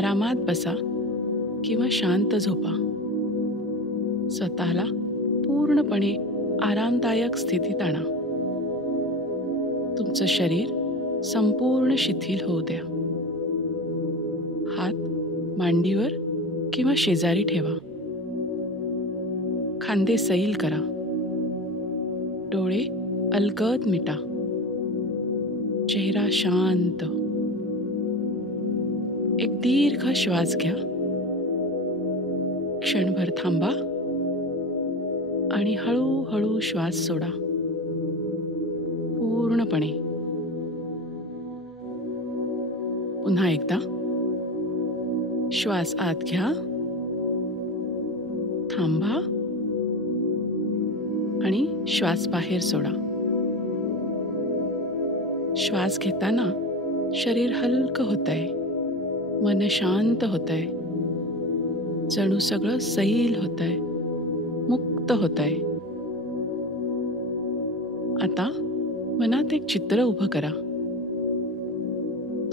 आरामात बसा किंवा शांत झोपा. स्वतःला पूर्णपणे आरामदायक स्थितीत आणा. तुमचं शरीर संपूर्ण शिथिल होऊ द्या. हात मांडीवर किंवा शेजारी ठेवा. खांदे सैल करा. डोळे अलगद मिटा. चेहरा शांत. एक दीर्घ श्वास घ्या. क्षणभर थांबा आणि हळूहळू श्वास सोडा. पूर्णपणे. पुन्हा एकदा श्वास आत घ्या. थांबा आणि श्वास बाहेर सोडा. श्वास घेताना शरीर हलकं होतंय. मन शांत होतंय. जणू सगळं सैल होतंय, मुक्त होतंय. आता मनात एक चित्र उभं करा.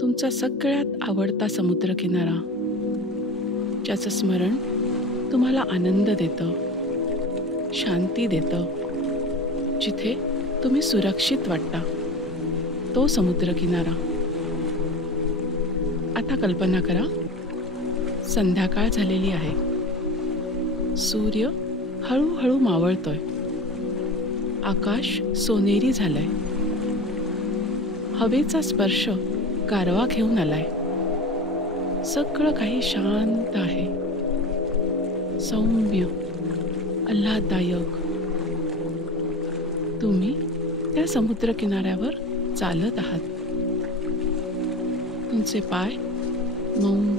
तुमचा सगळ्यात आवडता समुद्रकिनारा, ज्याचं स्मरण तुम्हाला आनंद देतं, शांती देतं, जिथे तुम्ही सुरक्षित वाटता, तो समुद्रकिनारा. आता कल्पना करा, संध्याकाळ झालेली आहे. सूर्य हळूहळू मावळतोय. आकाश सोनेरी झालंय. हवेचा स्पर्श गारवा घेऊन आलाय. सगळं काही शांत आहे, सौम्य, आल्हाददायक. तुम्ही त्या समुद्रकिनाऱ्यावर चालत आहात. तुमचे पाय मऊ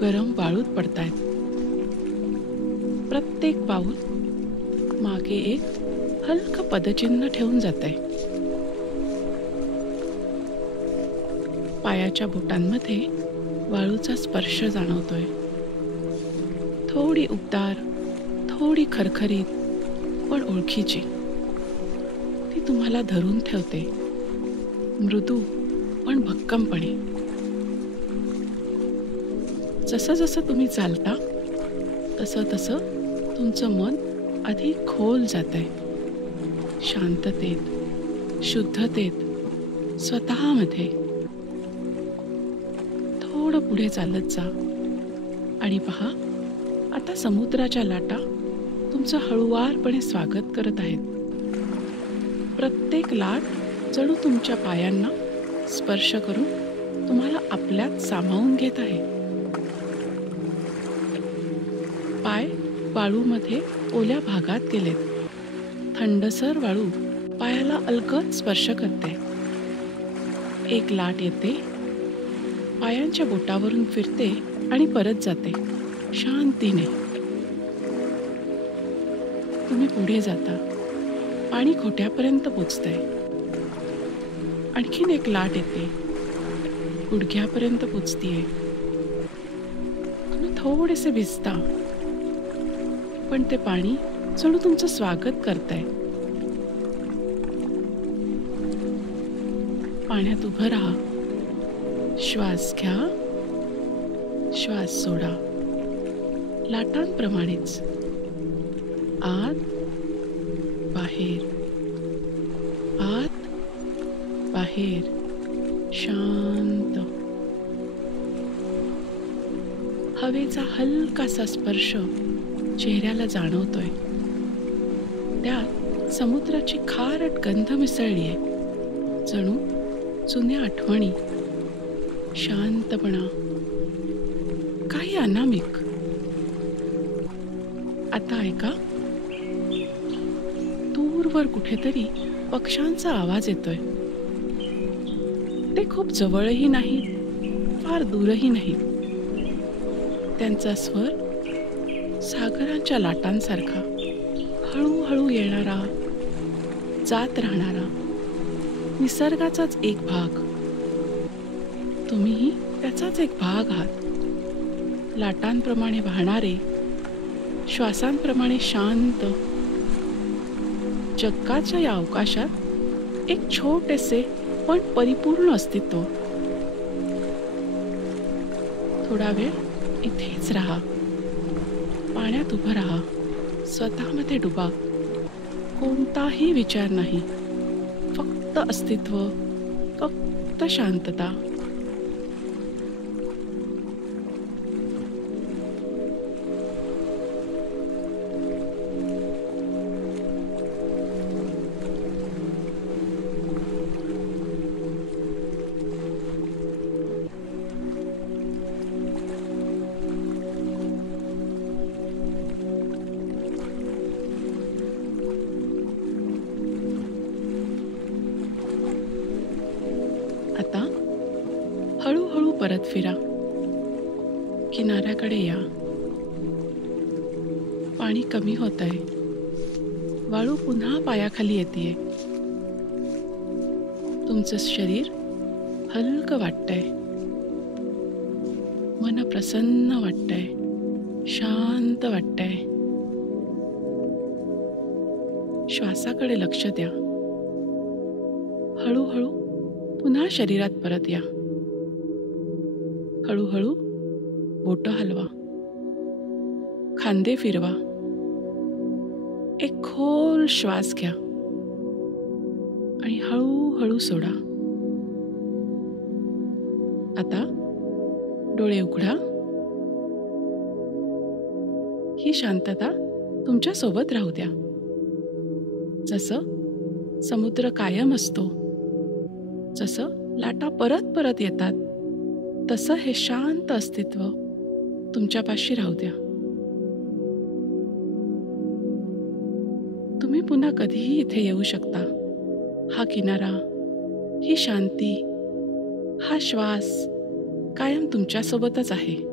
गरम वाळूत पडतायत. प्रत्येक पाऊल मागे एक हलकं पदचिन्ह ठेवून जातंय. पायाच्या बोटांमध्ये वाळूचा स्पर्श जाणवतोय. थोडी उबदार, थोडी खरखरीत, पण ओळखीची. ती तुम्हाला धरून ठेवते, मृदू पण भक्कमपणे. जसं जसं तुम्ही चालता तसं तसं तुमचं मन अधिक खोल जातंय. शांततेत, शुद्धतेत, स्वतःमध्ये. थोडं पुढे चालत जा आणि पहा, आता समुद्राच्या लाटा तुमचं हळुवारपणे स्वागत करत आहेत. प्रत्येक लाट जणू तुमच्या पायांना स्पर्श करून तुम्हाला आपल्यात सामावून घेत आहे. पाय वाळूमध्ये ओल्या भागात गेलेत. थंडसर वाळू पायाला अलगद स्पर्श करते. एक लाट येते, पायांच्या बोटावरून फिरते आणि परत जाते शांतीने. तुम्ही पुढे जाता. पाणी घोट्यापर्यंत पोचतंय. आणखीन एक लाट येते, गुडघ्यापर्यंत पोचतीये. तुम्ही थोडेसे भिजता, पण ते पाणी जणू तुमचं स्वागत करतंय. पाण्यात उभं राहा. श्वास घ्या, श्वास सोडा. लाटांप्रमाणेच आत बाहेर, आत बाहेर. शांत. हवेचा हलकासा स्पर्श चेहऱ्याला जाणवतोय. त्यात समुद्राची खारट गंध मिसळलीये. जणू जुन्या आठवणी, शांतपणा, काही अनामिक. आता ऐका, दूरवर कुठेतरी पक्ष्यांचा आवाज येतोय. ते खूप जवळही नाहीत, फार दूरही नाहीत. त्यांचा स्वर सागरांच्या लाटांसारखा, हळूहळू येणारा, जात राहणारा, निसर्गाचाच एक भाग. तुम्हीही त्याचाच एक भाग आहात. लाटांप्रमाणे वाहणारे, श्वासांप्रमाणे शांत. जगाच्या या अवकाशात एक छोटेसे पण परिपूर्ण अस्तित्व. थोडा वेळ इथेच राहा. पाण्यात उभं राहा. स्वतःमध्ये डुबा. कोणताही विचार नाही. फक्त अस्तित्व, फक्त शांतता. आता हळूहळू परत फिरा. किनाऱ्याकडे या. पाणी कमी होत आहे. वाळू पुन्हा पायाखाली येते. तुमचं शरीर हलकं वाटतंय. मन प्रसन्न वाटतंय. शांत वाटतंय. श्वासाकडे लक्ष द्या. हळूहळू पुन्हा शरीरात परत या. हळूहळू बोटं हलवा. खांदे फिरवा. एक खोल श्वास घ्या आणि हळूहळू सोडा. आता डोळे उघडा. ही शांतता तुमच्या सोबत राहू द्या. जसं समुद्र कायम असतो, जसं लाटा परत परत येतात, तसं हे शांत अस्तित्व तुमच्यापाशी राहू द्या. तुम्ही पुन्हा कधीही इथे येऊ शकता. हा किनारा, ही शांती, हा श्वास कायम तुमच्यासोबतच आहे.